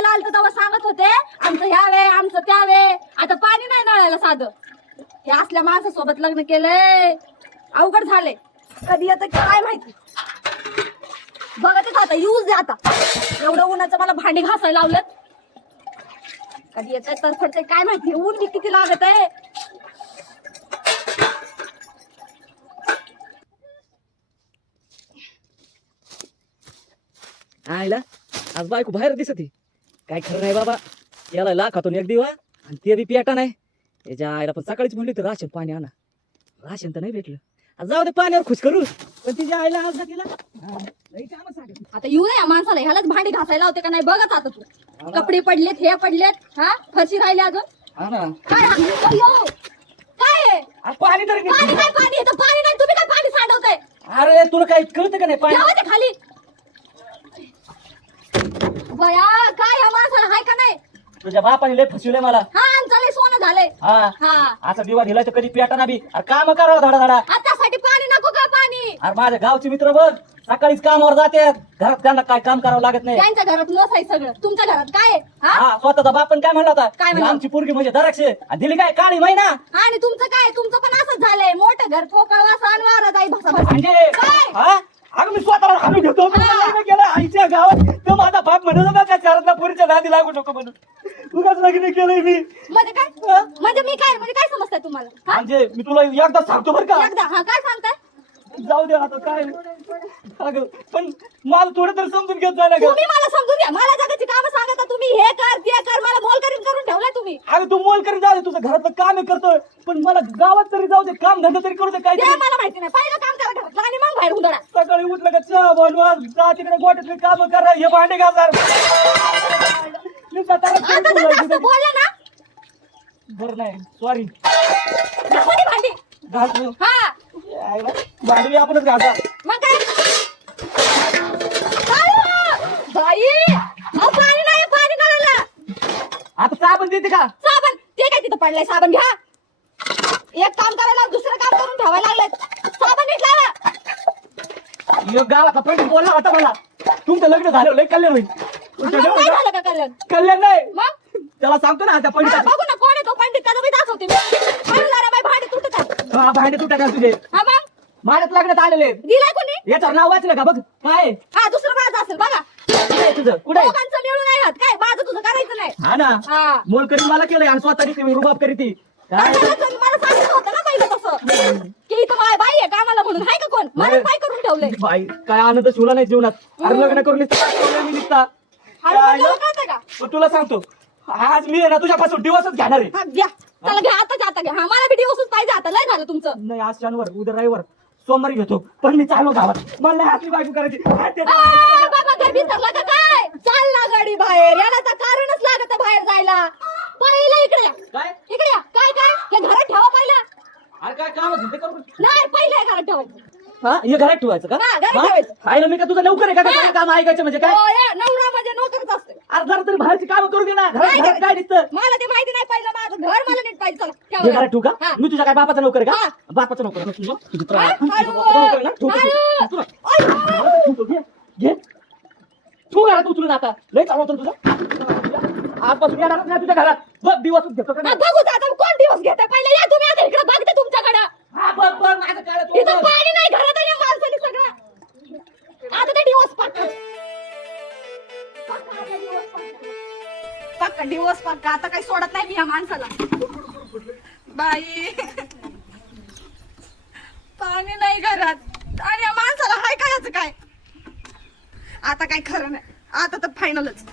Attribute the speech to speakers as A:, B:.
A: बघायला आलं तेव्हा सांगत होते आमचं ह्या वे आमचं त्या वे आता पाणी नाही नळायला साधं. हे असल्या माणसासोबत लग्न केलंय. अवघड झाले कधी येतं काय माहिती? बघतच आता यूज दे आता. एवढं उन्हाचं मला भांडी घासायला लावलं कधी येत तर फडते काय माहिती? ऊन बी किती लागत आहे.
B: आयला आज बायको बाहेर दिसत आहे. काय खरं नाही बाबा? याला लाखातून एक दिवा आणि ते बी पेटा नाही? त्याच्या आईला पण सकाळीच म्हणली तर राशन पाणी आणा. राशन तर नाही भेटलं. आज जाऊ दे पाण्यावर खुश करू. पण तिच्या आईला आज ना तिला हा, लई कामं सांगितली.
A: आता येऊ नये माणसाला. ह्यालाच भांडी घासायला होते का नाही? बघत आता तू. कपडे पडलेत हे पडलेत हा? फरशी राहिले अजून?
B: हा ना.
A: काय हा? अय्यो! काय आहे?
B: आज पाणी तरी
A: पाणी
B: नाही.
A: पाणी येतं पाणी नाही. तुम्ही काय पाणी सांडवताय?
B: अरे तुला काही कळतं का नाही पाणी?
A: ठेवा ते खाली. बया काय माणसाला? हाय का नाही?
B: तुझ्या बापाने लय फसवलंय मला.
A: हा आमचं लय सोनं झालंय.
B: हा.
A: हा.
B: असा दिवा दिला तर कधी पेटा ना बी. अरे काम करावं धडा धडा
A: आतासाठी पाणी नको का पाणी?
B: अरे माझ्या गावचे मित्र बघ सकाळीच कामावर जाते घरात त्यांना काय काम करावं लागत नाही.
A: त्यांच्या घरात मस आहे सगळं. तुमच्या घरात काय आहे? हा?
B: हा स्वतःचा बाप पण काय म्हणला होता?
A: काय म्हणला?
B: आमची पोरगी म्हणजे दराक्ष. आणि दिली काय काळी महिना
A: आणि तुमचं काय तुमचं पण असंच झालंय. मोठं घर ठोकावा सण वारा जाई भसा भसा.
B: म्हणजे
A: काय?
B: हा? अगं मी स्वतःवर हाणून घेतो. लग्न केलं. आईच्या गावात तर माझा बाप म्हणत होता त्या शहरातल्या पोरीच्या नादी लागू नको म्हणून. तुलाच लग्न केलंय मी.
A: म्हणजे काय? म्हणजे मी काय? म्हणजे काय समजताय तुम्हाला? हा?
B: म्हणजे मी तुला एकदा सांगतो बरं का.
A: एकदा. हा काय सांगताय?
B: जाऊ दे आता काय? अगं पण मला थोडं तरी समजून घेत जाय ना ग.
A: तुम्ही मला समजून घ्या. मला जगाची काम सांगता तुम्ही हे कर ते कर. मला मोल करीन करून ठेवलाय तुम्ही.
B: अगं तू मोल करी जाऊ दे तुझं घरातलं करतोय पण मला गावात तरी जाऊ दे काम धंदा तरी करू दे काय
A: ते मला माहिती नाही. पहिलं काम करा घरातलं आणि मग बाहेर उधळा.
B: सकाळी उठलं का चहा बनवा जा तिकडे गोट्यातले काम करा हे भांडे घासार मी
A: आता तर जास्त. बोलला ना.
B: बरं नाही सॉरी
A: ती भांडी.
B: घासलो
A: हा.
B: भांडवी आपणच घासा.
A: मग काय? काय हो? बाई! अहो, पाणी नाही पाणी नळाला
B: आता साबण देते का?
A: साबण. ते काय तिथं पडलंय? साबण घ्या. एक काम करायला दुसरं काम करून ठेवायला लागलेत. साबण नीट लावा.
B: यो गावाचा पंडित बोलला होता मला. तुमचं लग्न झालं लय कल्याण होईल. तुमचं
A: मग काय
B: लग्न
A: झालं का कल्याण?
B: कल्याण नाही.
A: मग?
B: त्याला सांगतो ना त्या
A: हा,
B: पंडित
A: बघू ना कोण आहे तो पंडित त्याचा मी दाखवते. मी पाणी जरा बाई भांडी तुटत आहे.
B: हा भांडे तुटा का तुझे.
A: हा मग?
B: माझ्यात लग्नात आलेले
A: दिलाय कोणी?
B: याच्यावर नाव वाचलं का? बघ काय आहे?
A: हा दुसरं माझं असेल बघा.
B: आहे तुझं? कुठे आहे?
A: दोघांचं मिळून नाही हात. काय माझं तुझं करायचं नाही.
B: हा ना?
A: हा.
B: मोल केलंय आणि स्वतः रुबाब करी ती काय
A: त्याच्यानं मला सांगितलं होतं की इथं मला बाई आहे कामाला म्हणून हाय का कोण? मला बाई करून ठेवलंय.
B: बाई काय आनंद शिवला नाही जीवनात? अरे लग्न करून काय काय
A: तुला का?
B: सांगतो. आज मी आहे ना तुझ्यापासून दिवसच घेणार आहे.
A: हा घ्या. चला घ्या आता आता घ्या. हा मला बी दिवसच पाहिजे आता. लय झालं तुमचं.
B: नाही आज शनिवार उद्या रविवार. सोमवारी घेतो. पण मी चाललो गावात. मला नाही आपली बायको करायची. ते-
A: आ, बाबा घर विसरला का काय? चाल ना गाडी बाहेर. याला तर कारणच लागत बाहेर जायला. पहिलं इकडे या.
B: काय?
A: इकडे या. काय काय हे घरात ठेवा पहिलं
B: अरे काय काम आहे? ते करू.
A: नाही पहिलं हे घरात ठेवायचं
B: हा? हे घरात ठेवायचं का?
A: हा, घरात? ठेवायचं.
B: आहे ना मी का तुझं लवकर आहे का? काम ऐकायचं म्हणजे काय?
A: हो, नवरा म्हणजे नोकरच असते.
B: अरे जरा तरी बाहेरची काम करू दे ना. घरात
A: नाही
B: घरात काय दिसतं?
A: मला ते माहिती नाही माझं घर मला नीट पाहिजे चला
B: हे घरात ठेवू का?
A: हा.
B: मी तुझ्या काय बापाचा नोकर आहे
A: हा.
B: का बापाचा नोकर आहे. का तुझं तर-
A: हा?
B: बापाचा नोकर ना? तू घरात उचलून आता. लय चालवतो तुझं? आजपासून येणार नाही तुझ्या घरात. बघ दिवस घेतो का
A: हा,
B: नाही?
A: बघू आता कोण दिवस घेता? पहिले या तुम्ही आता इकडे बघते पक्का डिवोर्स दिवस पक्का. आता काही सोडत नाही मी या माणसाला. बाई. पाणी नाही घरात. आणि या माणसाला हाय काय याचं काय? आता काय खरं नाही. आता तर फायनलच